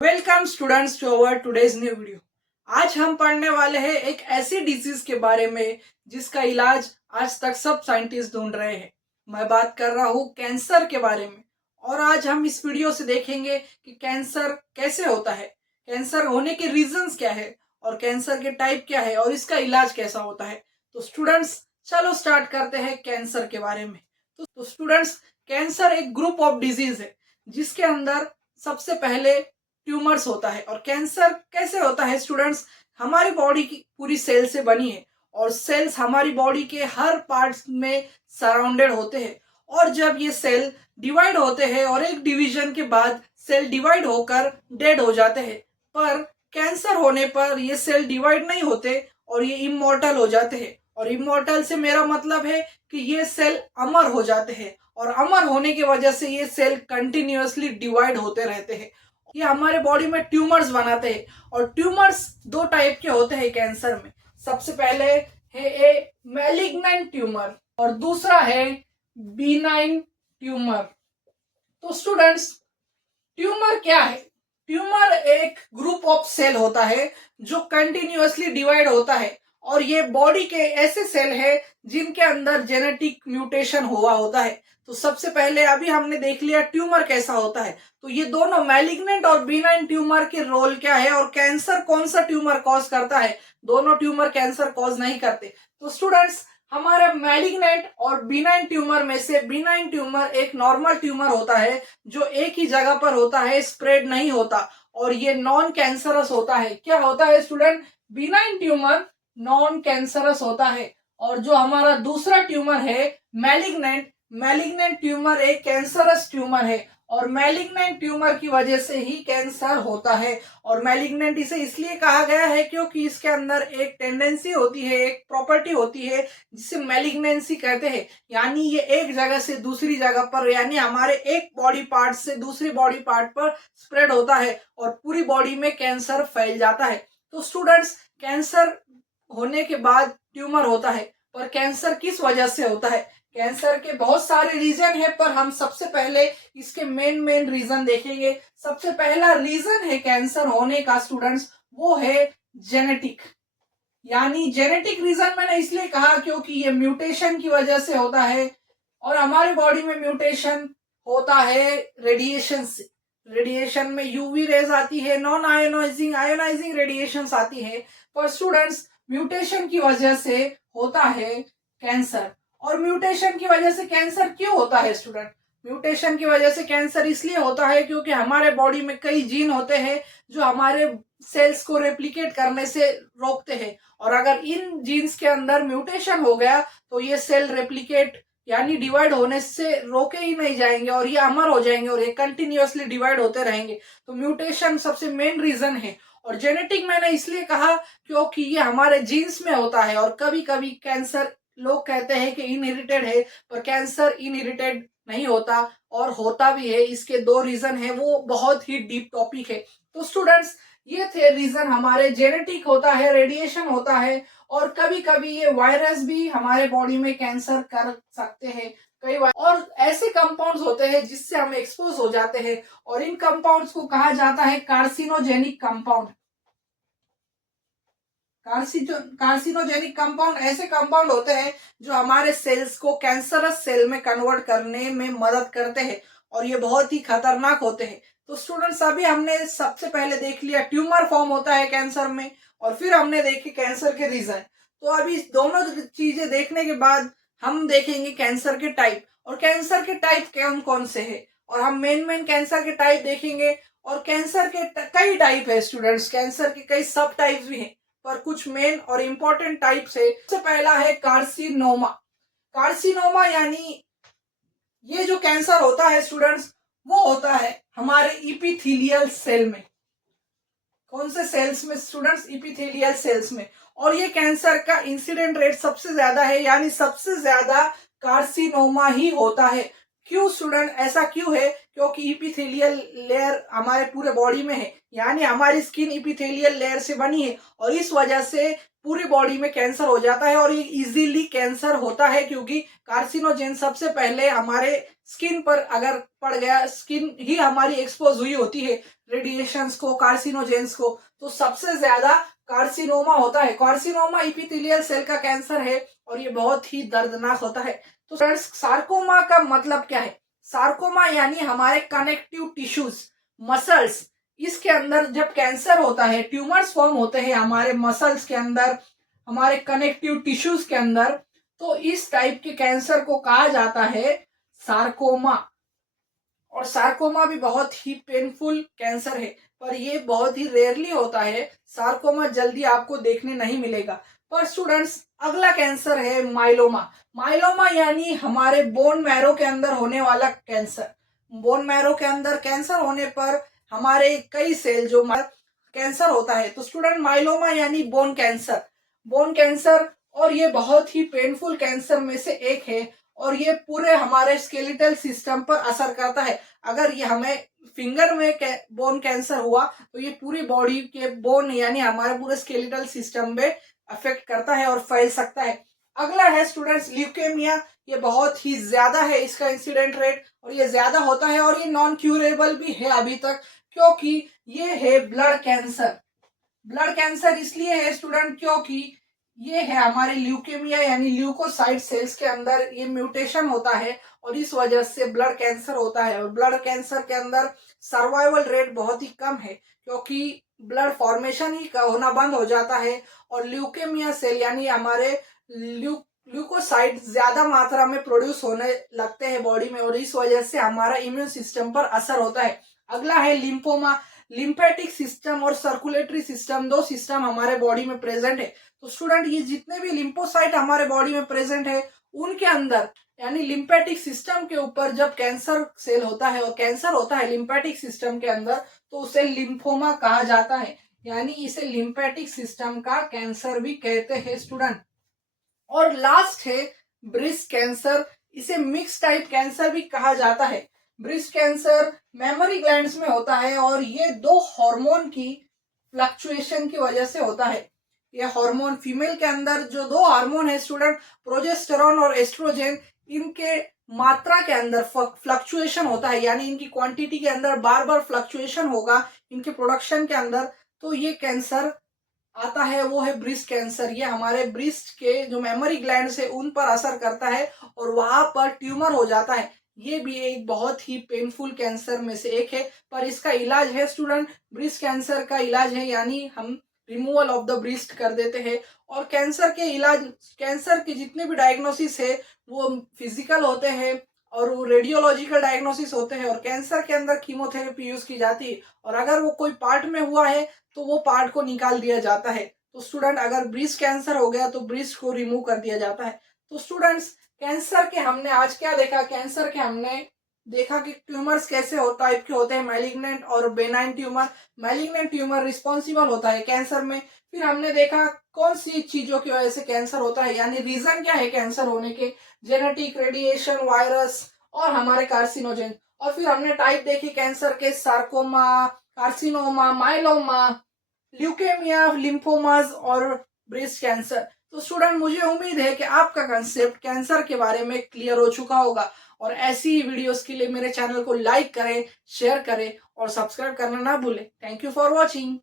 Welcome students to our today's new video. आज हम पढ़ने वाले हैं एक ऐसी डिजीज के बारे में जिसका इलाज आज तक सब साइंटिस्ट ढूंढ रहे हैं। मैं बात कर रहा हूँ कैंसर के बारे में। और आज हम इस वीडियो से देखेंगे कि कैंसर कैसे होता है, कैंसर होने के रीजंस क्या है और कैंसर के टाइप क्या है और इसका इलाज कैसा होता है। तो स्टूडेंट्स चलो स्टार्ट करते हैं कैंसर के बारे में। तो स्टूडेंट्स, कैंसर एक ग्रुप ऑफ डिजीज है जिसके अंदर सबसे पहले ट्यूमर्स होता है। और कैंसर कैसे होता है स्टूडेंट्स, हमारी बॉडी की पूरी सेल से बनी है और सेल्स हमारी बॉडी के हर पार्ट्स में सराउंडेड होते हैं। और जब ये सेल डिवाइड होते हैं और एक डिवीजन के बाद सेल डिवाइड होकर डेड हो जाते हैं, पर कैंसर होने पर ये सेल डिवाइड नहीं होते और ये इमॉर्टल हो जाते हैं। और इमॉर्टल से मेरा मतलब है कि ये सेल अमर हो जाते हैं और अमर होने की वजह से ये सेल कंटिन्यूअसली डिवाइड होते रहते हैं। ये हमारे बॉडी में ट्यूमर्स बनाते हैं और ट्यूमर्स दो टाइप के होते हैं कैंसर में। सबसे पहले है ए मैलिग्नेंट ट्यूमर और दूसरा है बीनाइन ट्यूमर। तो स्टूडेंट्स, ट्यूमर क्या है? ट्यूमर एक ग्रुप ऑफ सेल होता है जो कंटिन्यूअसली डिवाइड होता है और ये बॉडी के ऐसे सेल है जिनके अंदर जेनेटिक म्यूटेशन हुआ होता है। तो सबसे पहले अभी हमने देख लिया ट्यूमर कैसा होता है। तो ये दोनों मैलिग्नेंट और बिनाइन ट्यूमर के रोल क्या है और कैंसर कौन सा ट्यूमर कॉज करता है? दोनों ट्यूमर कैंसर कॉज नहीं करते। तो स्टूडेंट्स, हमारे मैलिग्नेंट और बिनाइन ट्यूमर में से बिनाइन ट्यूमर एक नॉर्मल ट्यूमर होता है जो एक ही जगह पर होता है, स्प्रेड नहीं होता और ये नॉन कैंसरस होता है। क्या होता है student? Benign tumour non cancerous होता है। और जो हमारा दूसरा ट्यूमर है मैलिग्नेंट, मैलिग्नेंट ट्यूमर एक कैंसरस ट्यूमर है और मैलिग्नेंट ट्यूमर की वजह से ही कैंसर होता है। और मैलिग्नेंट इसे इसलिए कहा गया है क्योंकि इसके अंदर एक टेंडेंसी होती है, एक प्रॉपर्टी होती है जिसे मैलिग्नेंसी कहते हैं। यानी ये एक जगह से दूसरी जगह पर, यानी हमारे एक बॉडी पार्ट से दूसरी बॉडी पार्ट पर स्प्रेड होता है और पूरी बॉडी में कैंसर फैल जाता है। तो स्टूडेंट्स, कैंसर होने के बाद ट्यूमर होता है, पर कैंसर किस वजह से होता है? कैंसर के बहुत सारे रीजन है, पर हम सबसे पहले इसके मेन रीजन देखेंगे। सबसे पहला रीजन है कैंसर होने का स्टूडेंट्स, वो है जेनेटिक। यानी जेनेटिक रीजन मैंने इसलिए कहा क्योंकि ये म्यूटेशन की वजह से होता है और हमारी बॉडी में म्यूटेशन होता है रेडिएशन से। रेडिएशन में यूवी रेज आती है, नॉन आयोनाइजिंग, आयोनाइजिंग रेडिएशंस आती है। पर स्टूडेंट्स, म्यूटेशन की वजह से होता है कैंसर। और म्यूटेशन की वजह से कैंसर क्यों होता है स्टूडेंट? म्यूटेशन की वजह से कैंसर इसलिए होता है क्योंकि हमारे बॉडी में कई जीन होते हैं जो हमारे सेल्स को रेप्लिकेट करने से रोकते हैं। और अगर इन जीन्स के अंदर म्यूटेशन हो गया तो ये सेल रेप्लिकेट यानी डिवाइड होने से रोके ही नहीं जाएंगे और ये अमर हो जाएंगे और ये कंटिन्यूअसली डिवाइड होते रहेंगे। तो म्यूटेशन सबसे मेन रीजन है। और जेनेटिक मैंने इसलिए कहा क्योंकि ये हमारे जीन्स में होता है और कभी कभी कैंसर लोग कहते हैं कि इनहेरिटेड है, पर कैंसर इनहेरिटेड नहीं होता और होता भी है। इसके दो रीजन है, वो बहुत ही डीप टॉपिक है। तो स्टूडेंट्स, ये थे रीजन। हमारे जेनेटिक होता है, रेडिएशन होता है और कभी कभी ये वायरस भी हमारे बॉडी में कैंसर कर सकते हैं। कई बार और ऐसे कंपाउंड्स होते हैं जिससे हम एक्सपोज हो जाते हैं और इन कंपाउंड्स को कहा जाता है कार्सिनोजेनिक कंपाउंड। कार्सिनोजेनिक कंपाउंड ऐसे कंपाउंड होते हैं जो हमारे सेल्स को कैंसरस सेल में कन्वर्ट करने में मदद करते हैं और ये बहुत ही खतरनाक होते हैं। तो स्टूडेंट्स, अभी हमने सबसे पहले देख लिया ट्यूमर फॉर्म होता है कैंसर में और फिर हमने देखे कैंसर के रीजन। तो अभी दोनों चीजें देखने के बाद हम देखेंगे कैंसर के टाइप और कैंसर के टाइप कौन कौन से है और हम मेन कैंसर के टाइप देखेंगे। और कैंसर के कई टाइप है स्टूडेंट्स, कैंसर के कई सब टाइप्स भी हैं, पर कुछ मेन और इंपॉर्टेंट टाइप्स है। सबसे पहला है कार्सिनोमा। कार्सिनोमा यानी ये जो कैंसर होता है स्टूडेंट्स, वो होता है हमारे इपिथेलियल सेल में। कौन से सेल्स में स्टूडेंट्स? इपिथेलियल सेल्स में। और ये कैंसर का इंसिडेंट रेट सबसे ज्यादा है, यानी सबसे ज्यादा कार्सिनोमा ही होता है। क्यों स्टूडेंट, ऐसा क्यों है? क्योंकि इपिथेलियल लेयर हमारे पूरे बॉडी में है, यानी हमारी स्किन इपिथेलियल लेयर से बनी है और इस वजह से पूरी बॉडी में कैंसर हो जाता है और ये इजीली कैंसर होता है क्योंकि कार्सिनोजेन सबसे पहले हमारे स्किन पर अगर पड़ गया, स्किन ही हमारी एक्सपोज हुई होती है रेडिएशंस को, कार्सिनोजेंस को, तो सबसे ज्यादा कार्सिनोमा होता है। कार्सिनोमा इपिथेलियल सेल का कैंसर है और ये बहुत ही दर्दनाक होता है। तो फ्रेंड्स, सार्कोमा का मतलब क्या है? सार्कोमा यानी हमारे कनेक्टिव टिश्यूज, मसल्स, इसके अंदर जब कैंसर होता है, ट्यूमर्स फॉर्म होते हैं हमारे मसल्स के अंदर, हमारे कनेक्टिव टिश्यूज के अंदर, तो इस टाइप के कैंसर को कहा जाता है सार्कोमा। और सार्कोमा भी बहुत ही पेनफुल कैंसर है, पर ये बहुत ही रेयरली होता है। सार्कोमा जल्दी आपको देखने नहीं मिलेगा। पर स्टूडेंट्स, अगला कैंसर है माइलोमा। माइलोमा यानी हमारे बोन मैरो के अंदर होने वाला कैंसर। बोन मैरो के अंदर कैंसर होने पर हमारे कई सेल जो कैंसर होता है, तो स्टूडेंट माइलोमा यानी बोन कैंसर। बोन कैंसर, और ये बहुत ही पेनफुल कैंसर में से एक है और ये पूरे हमारे स्केलेटल सिस्टम पर असर करता है। अगर ये हमें फिंगर में बोन कैंसर हुआ तो ये पूरी बॉडी के बोन यानी हमारे पूरे स्केलेटल सिस्टम में अफेक्ट करता है और फैल सकता है। अगला है स्टूडेंट्स ल्यूकेमिया। ये बहुत ही ज्यादा है इसका इंसिडेंट रेट और ये ज्यादा होता है और ये नॉन क्यूरेबल भी है अभी तक, क्योंकि ये है ब्लड कैंसर। ब्लड कैंसर इसलिए है स्टूडेंट क्योंकि ये है हमारे ल्यूकेमिया यानी ल्यूकोसाइट सेल्स के अंदर ये म्यूटेशन होता है और इस वजह से ब्लड कैंसर होता है। और ब्लड कैंसर के अंदर सर्वाइवल रेट बहुत ही कम है क्योंकि ब्लड फॉर्मेशन ही होना बंद हो जाता है और ल्यूकेमिया सेल यानी हमारे ल्यूकोसाइट ज्यादा मात्रा में प्रोड्यूस होने लगते हैं बॉडी में और इस वजह से हमारा इम्यून सिस्टम पर असर होता है। अगला है लिम्फोमा। लिम्फेटिक सिस्टम और सर्कुलेटरी सिस्टम, दो सिस्टम हमारे बॉडी में प्रेजेंट है। तो स्टूडेंट, ये जितने भी लिम्फोसाइट हमारे बॉडी में प्रेजेंट है उनके अंदर यानी लिम्फेटिक सिस्टम के ऊपर जब कैंसर सेल होता है और कैंसर होता है लिम्फेटिक सिस्टम के अंदर, तो उसे लिम्फोमा कहा जाता है, यानी इसे लिम्फेटिक सिस्टम का कैंसर भी कहते हैं स्टूडेंट। और लास्ट है ब्रेस्ट कैंसर। इसे मिक्स टाइप कैंसर भी कहा जाता है। ब्रेस्ट कैंसर मेमोरी ग्लैंड्स में होता है और ये दो हार्मोन की फ्लक्चुएशन की वजह से होता है। ये हार्मोन, फीमेल के अंदर जो दो हार्मोन है स्टूडेंट, प्रोजेस्टेरॉन और एस्ट्रोजन, इनके मात्रा के अंदर फ्लक्चुएशन होता है, यानी इनकी क्वांटिटी के अंदर बार बार फ्लक्चुएशन होगा इनके प्रोडक्शन के अंदर, तो ये कैंसर आता है, वो है ब्रेस्ट कैंसर। ये हमारे ब्रेस्ट के जो मेमोरी ग्लैंड्स है उन पर असर करता है और वहां पर ट्यूमर हो जाता है। ये भी एक बहुत ही पेनफुल कैंसर में से एक है, पर इसका इलाज है स्टूडेंट। ब्रेस्ट कैंसर का इलाज है यानी हम रिमूवल ऑफ द ब्रेस्ट कर देते हैं। और कैंसर के इलाज, कैंसर के जितने भी डायग्नोसिस है वो फिजिकल होते हैं और वो रेडियोलॉजिकल डायग्नोसिस होते हैं और कैंसर के अंदर कीमोथेरेपी यूज की जाती है और अगर वो कोई पार्ट में हुआ है तो वो पार्ट को निकाल दिया जाता है। तो स्टूडेंट, अगर ब्रेस्ट कैंसर हो गया तो ब्रेस्ट को रिमूव कर दिया जाता है। तो स्टूडेंट्स, कैंसर के हमने आज क्या देखा? कैंसर के हमने देखा कि ट्यूमर्स कैसे टाइप के होते हैं, मैलिग्नेंट और benign tumour. Malignant tumour responsible होता है कैंसर में। फिर हमने देखा कौन सी चीजों की वजह से कैंसर होता है, यानी रीजन क्या है कैंसर होने के, जेनेटिक, रेडिएशन, वायरस और हमारे कार्सिनोजेन। और फिर हमने टाइप देखे कैंसर के, sarcoma, carcinoma, myeloma, leukaemia, lymphomas और ब्रेस्ट कैंसर। तो स्टूडेंट, मुझे उम्मीद है कि आपका कंसेप्ट कैंसर के बारे में क्लियर हो चुका होगा और ऐसी ही वीडियोस के लिए मेरे चैनल को लाइक करें, शेयर करें और सब्सक्राइब करना ना भूलें। Thank you for watching.